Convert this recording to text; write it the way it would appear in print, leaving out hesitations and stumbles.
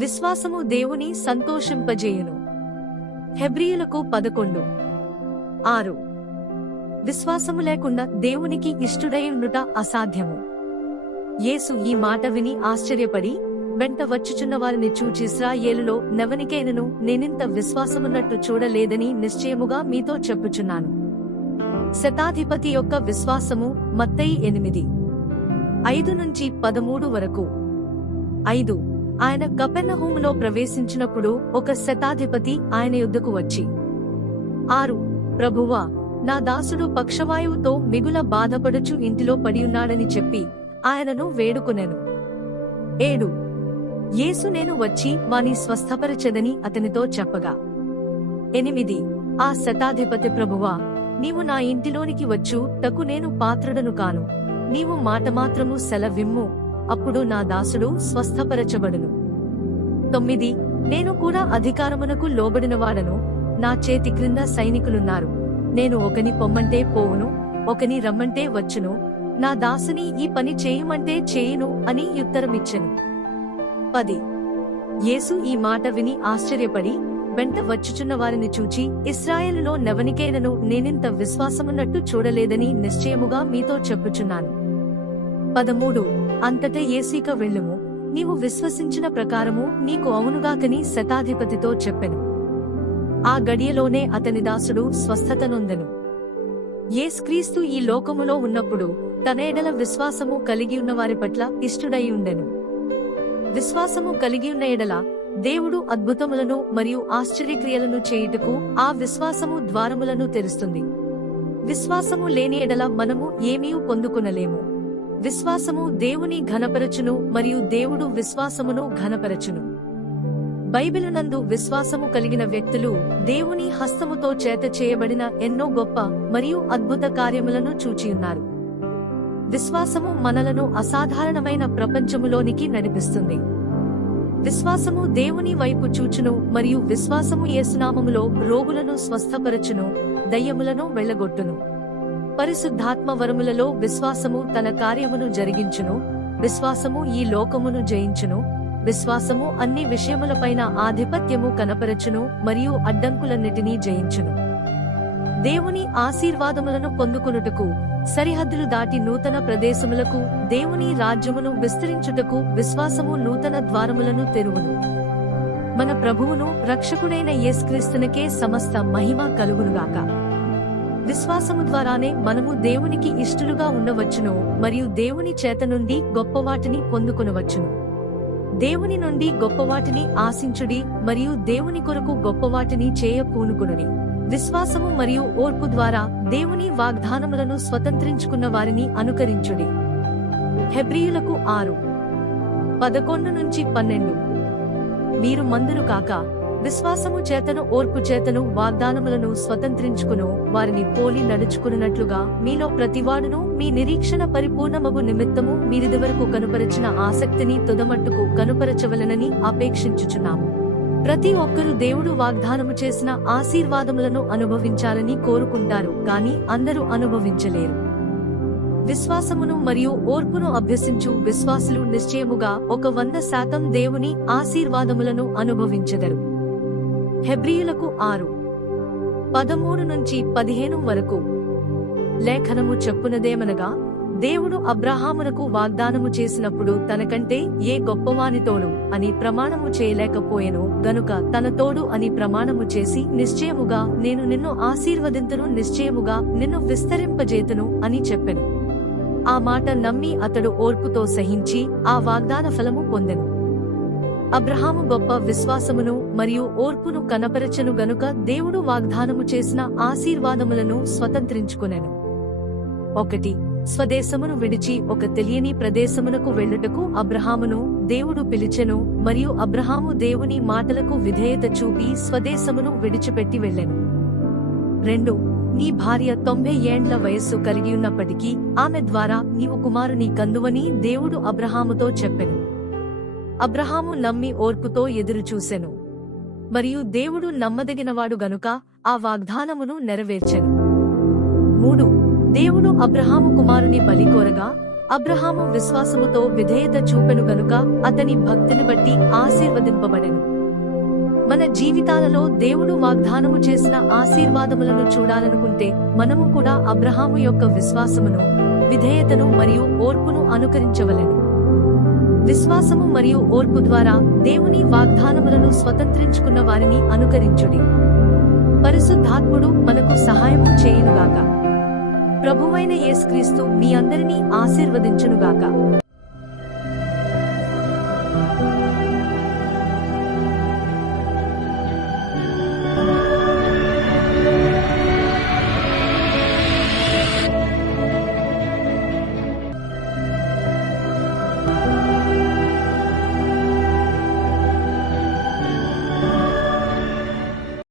విశ్వాసము దేవుని సంతోషింపజేయును. హెబ్రీయులకు 11:6. విశ్వాసము లేకుండా దేవునికి ఇష్టుడై ఉండుట అసాధ్యము. యేసు ఈ మాట విని ఆశ్చర్యపడి, వెంట వచ్చుచున్న వారిని చూచి, ఇశ్రాయేలులో నెవనికైనను నేనింత విశ్వాసమున్నట్టు చూడలేదని నిశ్చయముగా మీతో చెప్పుచున్నాను. శతాధిపతి యొక్క విశ్వాసము. మత్తయి 8:5-13 వరకు. 5. ఆయన కపెర్నహూములో ప్రవేశించినప్పుడు ఒక శతాధిపతి ఆయన యొద్దకు వచ్చి, 6. ప్రభువా, నా దాసుడు పక్షవాయువుతో మిగుల బాధపడుచు ఇంటిలో పడియున్నాడని చెప్పి ఆయనను వేడుకొనెను. 7. యేసు నేను వచ్చి వాని స్వస్థపరచెదని అతనితో చెప్పగా, 8. ఆ శతాధిపతి, ప్రభువా, నీవు నా ఇంటిలోనికి వచ్చు టకు నేను పాత్రుడను కాను. నీవు మాట మాత్రము సెలవిమ్ము, అప్పుడు నా దాసుడు స్వస్థపరచబడును. 9. నేను కూడా అధికారమునకు లోబడినవాడను. నా చేతి క్రింద సైనికులున్నారు. నేను ఒకని పొమ్మంటే పోవును, ఒకని రమ్మంటే వచ్చును, నా దాసుని ఈ పని చేయుమంటే చేయును అని ఉత్తరమిచ్చెను. 10. యేసు ఈ మాట విని ఆశ్చర్యపడి, వెంట వచ్చుచున్న వారిని చూచి, ఇశ్రాయేలులో నెవనికైనను నేనింత విశ్వాసమున్నట్టు చూడలేదని నిశ్చయముగా మీతో చెప్పుచున్నాను. 13. అంతటా యేసిక వెళ్ళుము, నీవు విశ్వసించిన ప్రకారము నీకు అవునుగాకని శతాధిపతితో చెప్పెను. ఆ గడియలోనే అతని దాసుడు స్వస్థత నొందెను. యేసుక్రీస్తు ఈ లోకములో ఉన్నప్పుడు తన ఎడల విశ్వాసము కలిగి ఉన్న వారి పట్ల ఇష్టుడై ఉండెను. విశ్వాసము కలిగి ఉన్న ఎడల దేవుడు అద్భుతములను మరియు ఆశ్చర్యక్రియలను చేయుటకు ఆ విశ్వాసము ద్వారములను తెరుస్తుంది. విశ్వాసము లేని ఎడల మనము ఏమీ పొందుకొనలేము. విశ్వాసము దేవుని ఘనపరచును మరియు దేవుడు విశ్వాసమును ఘనపరచును. బైబిలునందు విశ్వాసము కలిగిన వ్యక్తులు దేవుని హస్తముతో చేత చేయబడిన ఎన్నో గొప్ప మరియు అద్భుత కార్యములను చూచియున్నారు. విశ్వాసము మనలను అసాధారణమైన ప్రపంచములోనికి నడిపిస్తుంది. విశ్వాసము దేవుని వైపు చూచును మరియు విశ్వాసము యేసునామములో రోగులను స్వస్థపరచును, దయ్యములను వెళ్ళగొట్టును. పరిశుద్ధాత్మ వరములలో విశ్వాసము తన కార్యమును జరిగించును. విశ్వాసము ఈ లోకమును జయించును. విశ్వాసము అన్ని విషయములపైన ఆధిపత్యము కనపరచును మరియు అడ్డంకులన్నిటినీ జయించును. దేవుని ఆశీర్వాదములను పొందుకొనుటకు, సరిహద్దులు దాటి నూతన ప్రదేశములకు, దేవుని రాజ్యమును విస్తరించుటకు విశ్వాసము నూతన ద్వారములను తెరువును. మన ప్రభువును రక్షకుడైన యేసుక్రీస్తునికే సమస్త మహిమ కలుగునుగాక. విశ్వాసము ద్వారానే మనము దేవునికి ఇష్టలుగా ఉండవచ్చును మరియు దేవుని చేత నుండి గొప్పవాటిని పొందుకొనవచ్చును. దేవుని నుండి గొప్పవాటిని ఆశించుడి మరియు దేవుని కొరకు గొప్పవాటిని చేయ పూనుకొనుడి. విశ్వాసము మరియు ఓర్పు ద్వారా దేవుని వాగ్దానములను స్వతంత్రించుకున్న వారిని అనుకరించుడి. హెబ్రీయులకు 6:11-12. మీరు మందులు కాక విశ్వాసము చేతను ఓర్పు చేతను వాగ్దానములను స్వతంత్రించుకును వారిని పోలి నడుచుకున్నట్లుగా మీలో ప్రతివాడును మీ నిరీక్షణ పరిపూర్ణమగు నిమిత్తము మీరిదివరకు కనుపరచిన ఆసక్తిని తుదమట్టుకు కనుపరచవలనని అపేక్షించుచున్నాము. ప్రతి ఒక్కరూ దేవుడు వాగ్దానము చేసిన ఆశీర్వాదములను అనుభవించాలని కోరుకుంటారు, గాని అందరూ అనుభవించలేరు. విశ్వాసమును మరియు ఓర్పును అభ్యసించు విశ్వాసులు నిశ్చయముగా 100% దేవుని ఆశీర్వాదములను అనుభవించెదరు. హెబ్రీయులకు 6:13-15 వరకు. లేఖనము చెప్పునదేమనగా, దేవుడు అబ్రాహామునకు వాగ్దానము చేసినప్పుడు తనకంటే ఏ గొప్పవానితోడు అని ప్రమాణము చేయలేకపోయెను గనుక తన తోడు అని ప్రమాణము చేసి, నిశ్చయముగా నేను నిన్ను ఆశీర్వదింతును, నిశ్చయముగా నిన్ను విస్తరింపజేతును అని చెప్పెను. ఆ మాట నమ్మి అతడు ఓర్పుతో సహించి ఆ వాగ్దాన ఫలము పొందెను. అబ్రహాము గొప్ప విశ్వాసమును మరియు ఓర్పును కనపరచెను గనుక దేవుడు వాగ్దానము చేసిన ఆశీర్వాదములను స్వతంత్రించుకొనెను. 1. స్వదేశమును విడిచి ఒక తెలియని ప్రదేశమునకు వెళ్ళుటకు అబ్రహామును దేవుడు పిలిచెను మరియు అబ్రహాము దేవుని మాటలకు విధేయత చూపి స్వదేశమును విడిచిపెట్టి వెళ్ళెను. 2. నీ భార్య 90 ఏండ్ల వయస్సు కలిగియున్నప్పటికీ ఆమె ద్వారా నీవు కుమారుని కందువని దేవుడు అబ్రహాముతో చెప్పెను. అబ్రహాము నమ్మి ఓర్పుతో ఎదురుచూసెను మరియు దేవుడు నమ్మదగినవాడు గనుక ఆ వాగ్దానమును నెరవేర్చెను. 3. దేవుడు అబ్రహాము కుమారుని బలి కోరగా అబ్రహాము విశ్వాసముతో విధేయత చూపెను గనుక అతని భక్తిని బట్టి ఆశీర్వదింపబడెను. మన జీవితాలలో దేవుడు వాగ్దానము చేసిన ఆశీర్వాదములను చూడాలనుకుంటే మనము కూడా అబ్రహాము యొక్క విశ్వాసమును, విధేయతను మరియు ఓర్పును అనుకరించవలెను. విశ్వాసము మరియు ఓర్పు ద్వారా దేవుని వాగ్దానములను స్వతంత్రించుకున్న వారిని అనుకరించుడి. పరిశుద్ధాత్ముడు మనకు సహాయము చేయునుగాక. ప్రభువైన యేసుక్రీస్తు మీ అందరినీ ఆశీర్వదించునుగాక.